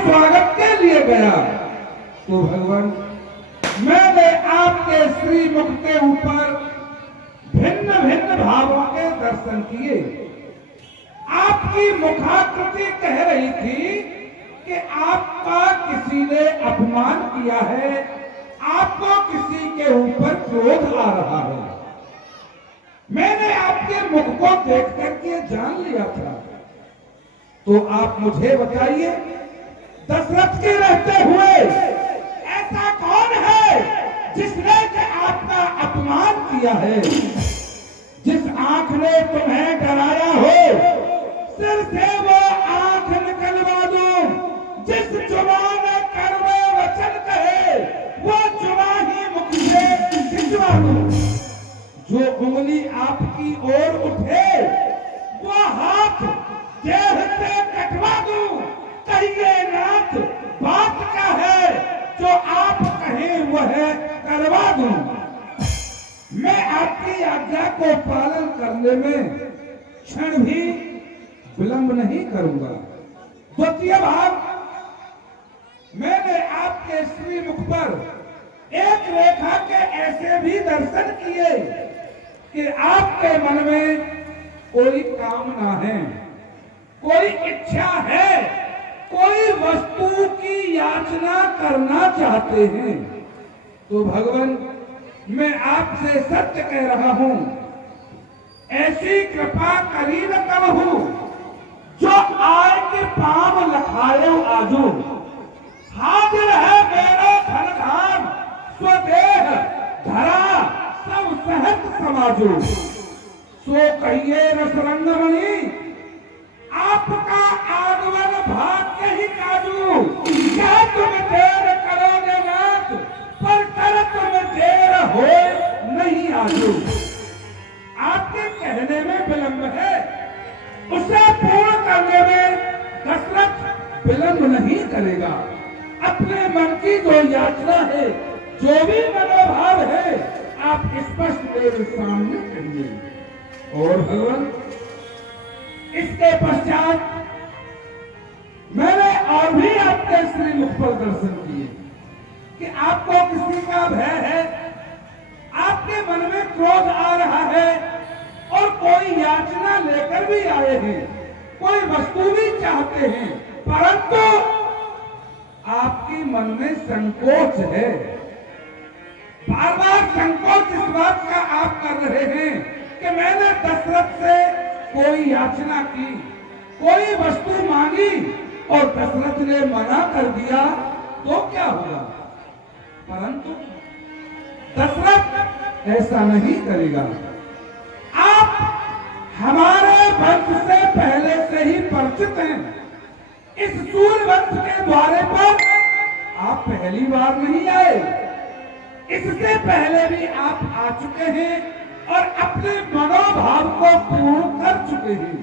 स्वागत के लिए गया तो भगवान मैंने आपके श्रीमुख के ऊपर भिन्न भिन्न भावों के दर्शन किए। आपकी मुखाकृति कह रही थी कि आपका किसी ने अपमान किया है, आपको किसी के ऊपर क्रोध आ रहा है। मैंने आपके मुख को देख करके जान लिया था। तो आप मुझे बताइए, दशरथ के रहते हुए ऐसा कौन है जिसने कि आपका अपमान किया है? जिस आंख ने तुम्हें डराया हो, सिर से वो आंख निकलवा दूं। जिस जुबान ने कड़वे वचन कहे, वो जुबान ही मुख से खिंचवा दूं। जो उंगली आपकी ओर उठे, वो हाथ देह से कटवा दूं। कहिए नाथ, बात क्या है जो आप कहें वह करवा दूं। मैं आपकी आज्ञा को पालन करने में क्षण भी विलंब नहीं करूंगा। द्वितीय भाग, मैंने आपके श्रीमुख पर एक रेखा के ऐसे भी दर्शन किए कि आपके मन में कोई कामना है, कोई इच्छा है, कोई वस्तु की याचना करना चाहते हैं। तो भगवान, मैं आपसे सत्य कह रहा हूं, ऐसी कृपा करी न करहूं जो आय के पाम लखायो आजू। हाजिर है मेरा धन धाम, स्वदेह धरा सब सहत समाजो। सो कहिए रसरंगमणि, आपका आगमन भाग्य ही काजू। क्या तुम देर करोगे नाथ, पर कर तुम देर हो नहीं आजू। आपके कहने में विलंब है, उसे पूर्ण करने में दशरथ विलंब नहीं करेगा। अपने मन की जो याचना है, जो भी मनोभाव है, आप स्पष्ट मेरे सामने करिए। और भगवान, इसके पश्चात मैंने और भी आपके श्रीमुख पर दर्शन किए कि आपको किसी का भय है, आपके मन में क्रोध आ रहा है और कोई याचना लेकर भी आए हैं, कोई वस्तु भी चाहते हैं, परंतु आपकी मन में संकोच है। बार बार संकोच इस बात का आप कर रहे हैं कि मैंने दशरथ से कोई याचना की, कोई वस्तु मांगी और दशरथ ने मना कर दिया तो क्या हुआ? परंतु दशरथ ऐसा नहीं करेगा। आप हमारे वंश से पहले से ही परिचित हैं। इस सूर्य वंश के द्वारे पर आप पहली बार नहीं आए, इससे पहले भी आप आ चुके हैं और अपने मनोभाव को पूर्ण कर चुके हैं।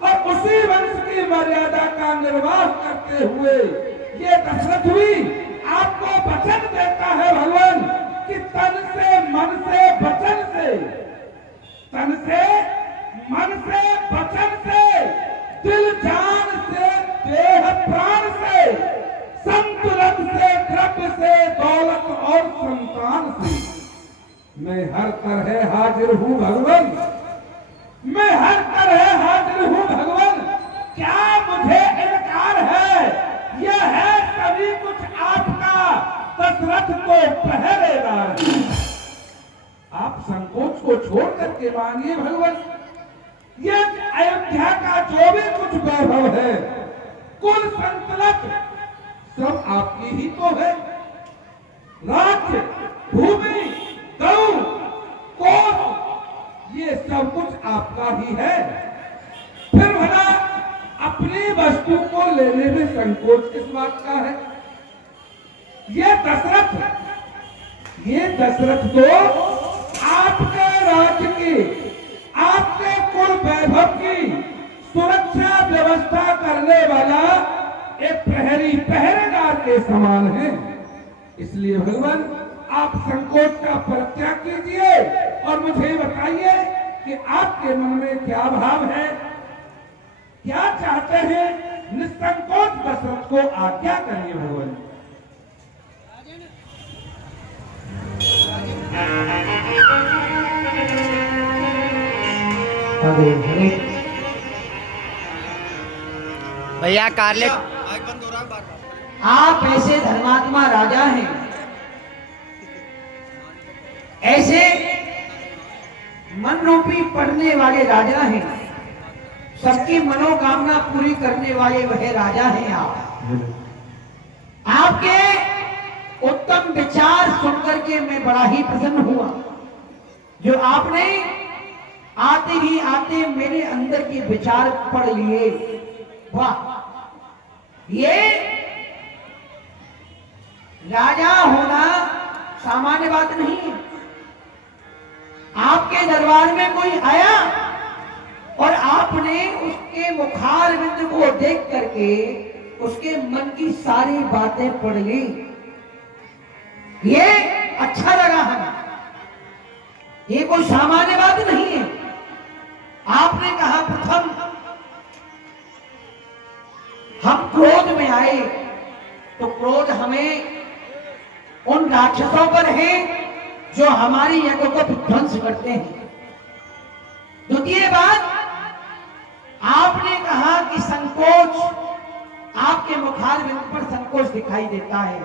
और उसी वंश की मर्यादा का निर्वाह करते हुए ये दशरथ भी आपको वचन देता है भगवान कि तन से मन से वचन से, तन से मन से वचन से, दिल जान से, देह प्राण से, संतुलन से, द्रव्य से, दौलत और संतान से मैं हर तरह हाजिर हूं भगवान। मैं हर तरह हाजिर हूं भगवान। क्या मुझे इनकार है? यह है सभी कुछ आपका, दशरथ को पहरेदार। आप संकोच को छोड़ करके मांगिए भगवान। ये अयोध्या का जो भी कुछ वैभव है, कुल संतलक सब आपकी ही तो है। राज्य, भूमि, गौ, कोष, ये सब कुछ आपका ही है। फिर भला अपनी वस्तु को लेने में संकोच किस बात का है? ये दशरथ तो आपके राज्य की, आपके कुल वैभव की सुरक्षा व्यवस्था करने वाला एक प्रहरी, पहरेदार के समान है। इसलिए भगवान, आप संकोच का परित्याग कीजिए और मुझे बताइए कि आपके मन में क्या भाव है, क्या चाहते हैं। निसंकोच दशरथ को आज्ञा करिए भगवान। भैया कारले आप ऐसे धर्मात्मा राजा हैं, ऐसे मन रूपी पढ़ने वाले राजा हैं, सबकी मनोकामना पूरी करने वाले वह राजा हैं आप। आपके उत्तम विचार सुनकर के मैं बड़ा ही प्रसन्न हुआ, जो आपने आते ही आते मेरे अंदर के विचार पढ़ लिए। वाह, ये राजा होना सामान्य बात नहीं है। आपके दरबार में कोई आया और आपने उसके मुखारविंद को देख करके उसके मन की सारी बातें पढ़ ली, ये अच्छा लगा हमें। ये कोई सामान्य बात नहीं है। आपने कहा प्रथम हम क्रोध में आए तो क्रोध हमें उन राक्षसों पर है जो हमारी यज्ञ को विध्वंस करते हैं। द्वितीय बात, आपने कहा कि संकोच, आपके मुखारविंद पर संकोच दिखाई देता है,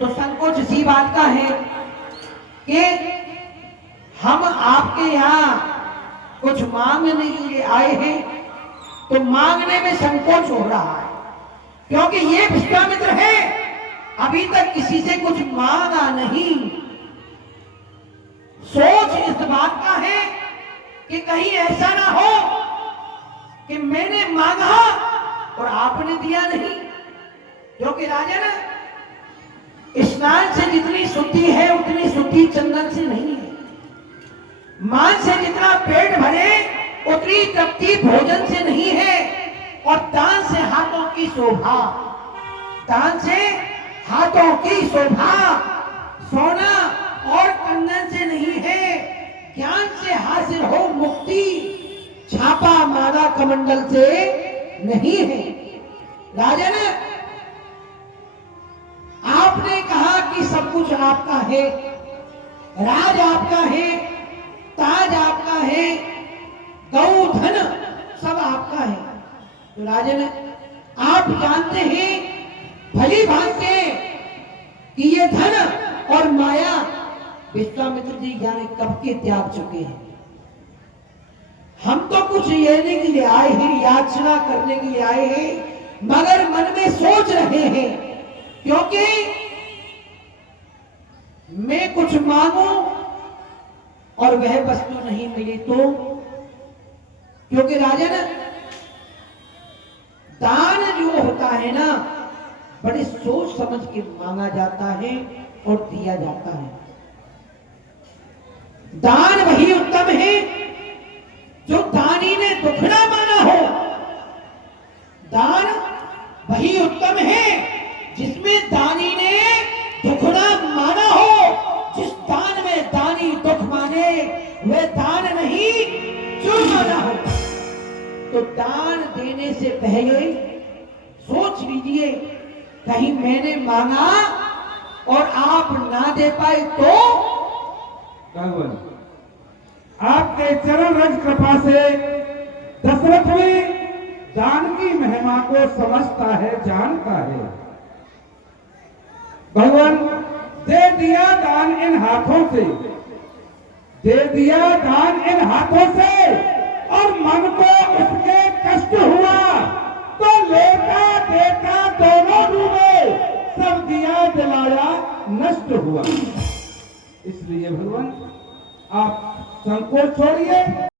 तो संकोच इसी बात का है कि हम आपके यहां कुछ मांगने के लिए आए हैं, तो मांगने में संकोच हो रहा है, क्योंकि ये विश्वामित्र है, अभी तक किसी से कुछ मांगा नहीं। सोच इस बात का है कि कहीं ऐसा ना हो कि मैंने मांगा और आपने दिया नहीं, क्योंकि राजन, स्नान से जितनी शुद्धि है उतनी शुद्धि चंदन से नहीं है। मान से जितना पेट भरे उतनी तृप्ति भोजन से नहीं है, और दान से हाथों की शोभा, दान से हाथों की शोभा सोना और कंगन से नहीं है, ज्ञान से हासिल हो मुक्ति छापा माला कमंडल से नहीं है। राजन, आपने कहा कि सब कुछ आपका है, राज आपका है, ताज आपका है, गौ धन सब आपका है। तो राजन, आप जानते हैं भली भांति कि ये धन और माया विश्वामित्र जी जाने कब के त्याग चुके हैं। हम तो कुछ लेने के लिए आए हैं, याचना करने के लिए आए हैं, मगर मन में सोच रहे हैं, क्योंकि मैं कुछ मांगू और वह वस्तु नहीं मिली तो। क्योंकि राजन, दान जो होता है ना, बड़ी सोच समझ के मांगा जाता है और दिया जाता है। दान वही उत्तम है जो दानी ने दुखड़ा माना हो। दान वही उत्तम है जिसमें दानी ने दुखड़ा माना हो। जिस दान में दानी दुख माने वह दान नहीं चुन माना हो। तो दान देने से पहले सोच लीजिए, कहीं मैंने मांगा और आप ना दे पाए तो। भगवान, आपके चरण रज कृपा से दशरथ भी दान की महिमा को समझता है, जानता है। भगवान, दे दिया दान इन हाथों से, दे दिया दान इन हाथों से, और मन को उसके कष्ट हुआ तो लेता देता दोनों डूबे, सब दिया जलाया नष्ट हुआ। इसलिए भगवान, आप संकोच छोड़िए।